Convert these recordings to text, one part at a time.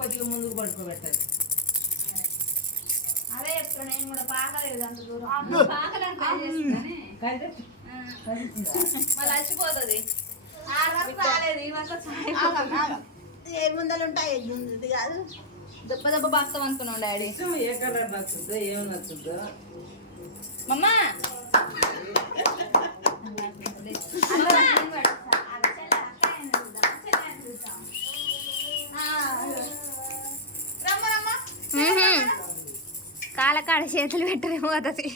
కొద్దిగా ముందుకు పడుకోబెట్టాలి. అదే చెప్తా నేను కూడా పాకలేదు అంత దూరం పాకడానికి మళ్ళీ వచ్చిపోతుంది. ఏ ముందలు ఉంటాయి కాదు దెబ్బ దెబ్బ బాక్తం అనుకున్నావు డాడీ. ఏ కలర్ నచ్చుద్దో ఏమి నచ్చుద్దో మమ్మా కాలకాడ చేతులు పెట్టలేమో పోతుంది.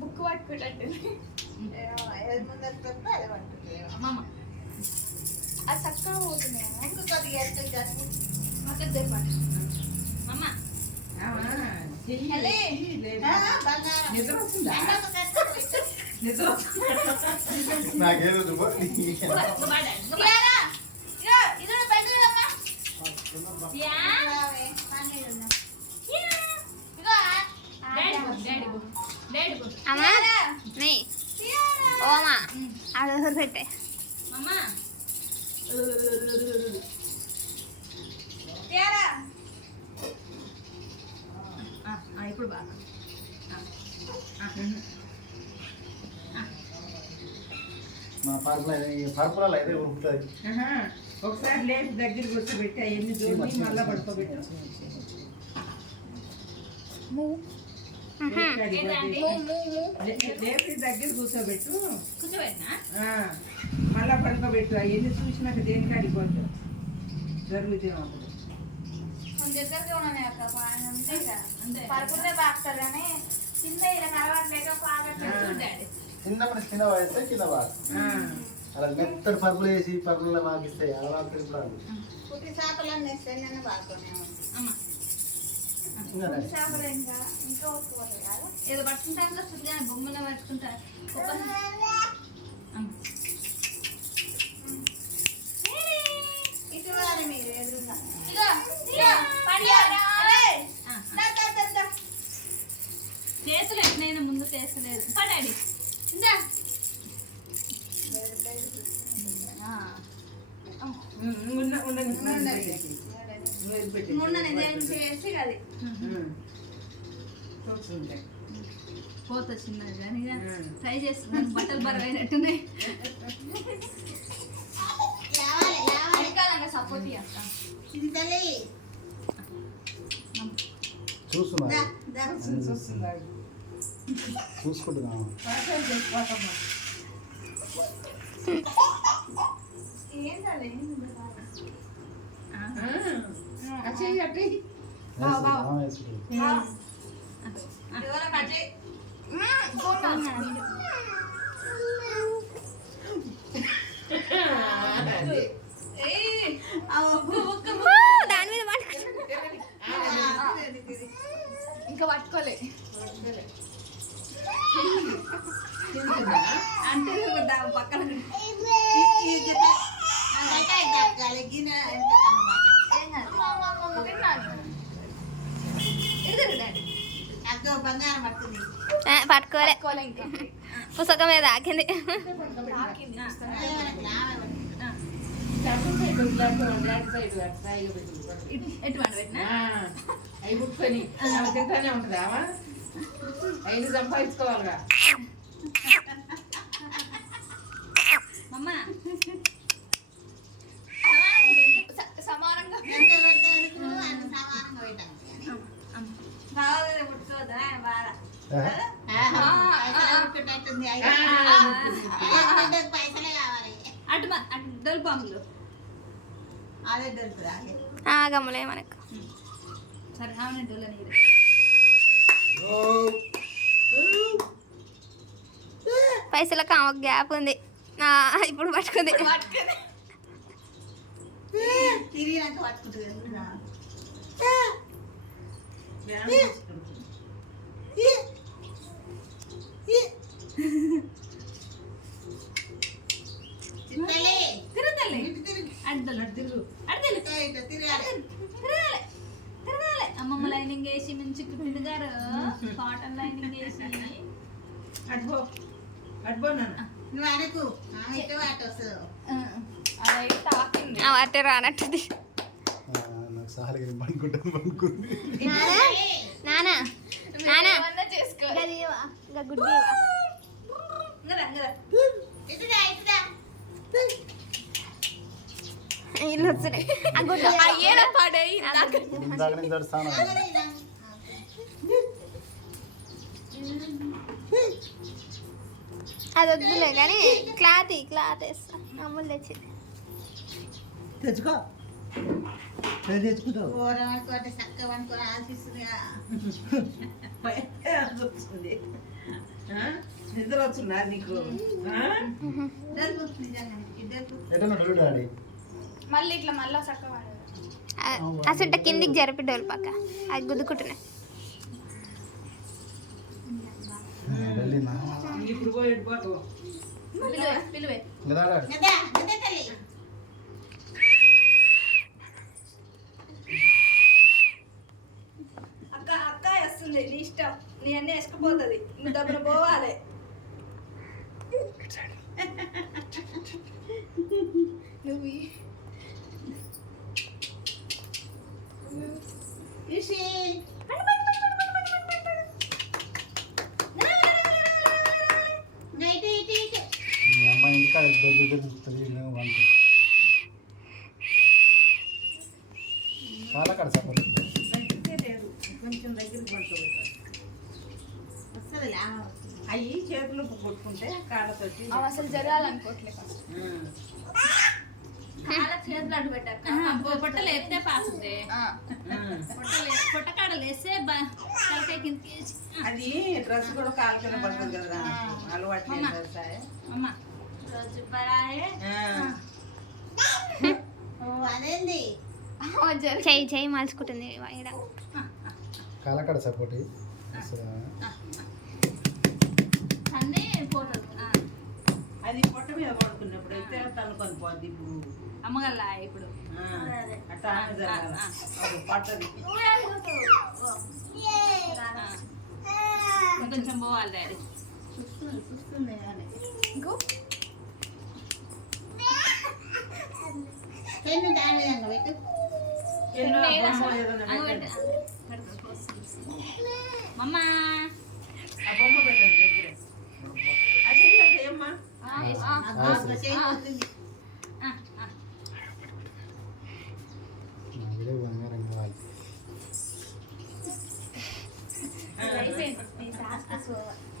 బుక్ పట్టుకుంటే అది చక్కగా పోతుంది. అమ్మా ఓమా అక్కడ పెట్టే ఇప్పుడు బాగా ఒకసారి లేపి దగ్గర కూర్చోబెట్టి అవన్నీ దూరి మళ్ళా పడుకోబెట్టు. లేపి దగ్గర కూర్చోబెట్టు మళ్ళా పడుకోబెట్టు. అవన్నీ చూసినాక దేనికి అడిగిపోతావు జరుగుతాం అప్పుడు. దగ్గరగా ఉన్నాను అక్క పరుపులే బాగుతారు కానీ కింద ఇలా కలవట్లేక పాగట్లేదు. చిన్న వయసు కింద బాగా అలా మెత్తడి పరుపులు వేసి పరుపులలో మాకిస్తాయి అలా తిరుగుతాడు. పుట్టి చేపలన్నీ వేస్తే నేను బాగున్నాను. చేపలు ఇంకా ఇంకా ఒప్పుకోలేదు కదా ఏదో పట్టుకుంటాను చుట్టూ బొమ్మలో పట్టుకుంటారు. ఇటు వారి మీరు ఎదురుగా చేతులు ఎట్లయినా ముందు చేస్తలేదు పడాడి చేసి అది పోతా చిన్నది కానీ ట్రై చేస్తున్నాను. బట్టలు బరువైనట్టున్నాయి. సపోర్ట్ చేస్తాను చూసుకుంటున్నా దాని మీద ఇంకా పట్టుకోలే అంటే పక్కన పట్టుకోలే పుస్తకం మీద ఆకింది. ఎటువంటి పెట్టినా అవి పుట్టుకొని తింటానే ఉంటుంది. ఆమె ఐదు సంపాదించుకోవాలిగా. అమ్మా సమానంగా పుట్టుకోవద్దా బాగా పైసలే కావాలి. అటు అటు దొల్పాములు అదే దొరుకుతుంది. గమ్ములే మనకు సరే అవునే డొల్ల నీరు పైసలకు ఆమెకు గ్యాప్ ఉంది. ఇప్పుడు పట్టుకుంది. తిరిగినాక పట్టుకుంటుంది. అమ్మమ్మ లైనింగ్ వేసి మంచి పిండి గారు కాటన్ లైనింగ్ వేసి అడ్బో అడ్బో నాన్న నువ్వు అనకు ఆమె ఇటు అటు వస్తుంది అదే తాకింది. అట్టే రానట్టుది. నాకు సహాలకి బంకుంటుంది నానా నానా ఏమన్నా చేసుకో. గుడ్డి ఇటుదా ఇటుదా ఇల్లు వచ్చినాయి ఆ గుడ్డ అయ్యేలా పడేయి నాకు. ఇందాక నుంచి తడుస్తాను అది వద్దులే కానీ క్లాత్ వేస్తా అమ్ములు తెచ్చి తెచ్చుకో తెచ్చుకుంటావు ఘోరం అనుకోండి చక్కగా అనుకోని ఆశిస్తుందిగా వస్తుంది నిద్ర వస్తుందా నీకు ఇద్దరు నిజంగానే ఇద్దరు ఎటన్నా డొల్లు డాడీ మళ్ళీ ఇట్లా మళ్ళీ చక్కగా అసలు కిందికి జరిపి డోలు పక్క అది గుద్దుకుంటున్నాయి. వెళ్ళినా ఇప్పుడు పోయి ఎడిపోతావు పిలువే. లేదా డాడీ గదా గదా తల్లి అక్క అక్క వస్తుంది నీ ఇష్టం, నీ అన్నీ వేసుకుపోతుంది, నువ్వు డబ్బులు పోవాలి. నువ్వు రిషి నైట్ ఇటు ఇటు మీ అమ్మాయి ఇంటికాడ దొరుకుతుంది వంట చాలా కడ సపోర్ట్ దగ్గరే లేదు కొంచెం దగ్గరికి పడుకోబెట్టాలి వస్తుంది ఆమె వస్తుంది అవి చేతులు కొట్టుకుంటే కాళ్ళతోటి అవి అసలు జరగాలనుకోవట్లేదు ఫస్ట్. కాళ్ళ చేతులు అడ్డు పెట్టాక పొట్టలు ఎత్తే పాసుంది పొట్టకాడలు వేస్తే తలకాయ కిందకి వేసి. అది డ్రెస్ కూడా కాలు కింద పడుతుంది కదా అలవాటు లేదు తెలుసా? అమ్మ రోజు పరాయే. ఓ అదేంది చెయ్యి మలుచుకుంటుంది ఈడ. కాలకడ సపోర్ట్ అన్నీ ఫోటోలు అది పొట్ట మీద పడుకున్నప్పుడు అయితే తనుకొని పోద్ది ఇప్పుడు అమ్మగల్లా ఇప్పుడు అట్లా ఆమె జరగాల అది పట్టది కొంచెం పోవాలి డాడీ. చూస్తుంది చూస్తుంది అని పెన్ను దాని విధంగా పెట్టు ఎన్నో బొమ్మ ఏదైనా పెట్టండి. మమ్మ ఆ బొమ్మ పెట్టండి దగ్గర అది ఏమ్మా అబ్బా చేయబోతుంది వీడియో బంగారం కావాలి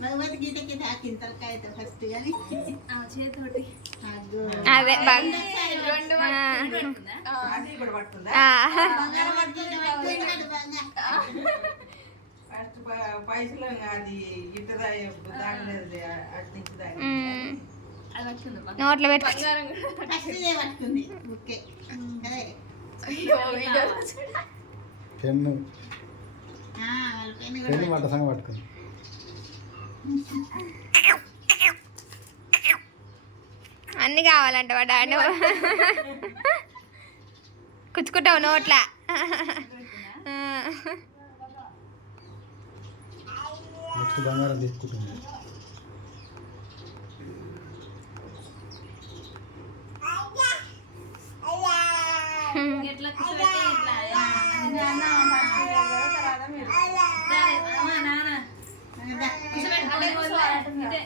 భగవత్ గీత కింద హాకిన తలకాయ ఫస్ట్ కానీ చేతోటి అదే బాగా రెండు అది కూడా పడుతుందా బంగారం పట్టుకుంటే పట్టుకుంటాడు బంగారం ఫస్ట్ పైసలు అది ఇట్టదా దాగలేదు అటు నుంచి దాగి అది పట్టుకుందా నోట్లో పెట్టుకో. ఫస్ట్ ఇదే పట్టుకుంది ఓకే అదే పెన్ను వాళ్ళ పెన్ను కూడా పెన్ను వంట సంగ పట్టుకుంది అన్ని కావాలంట వాడు ఆడు కుచ్చుకుంటావు నోట్లా. నెక్స్ట్ బంగారం తీసుకుంటుంది ఎట్లా కూర్చోబెట్టి ఇట్లా నాన్న కూర్చోబెట్టుకోవాలి. ఇదే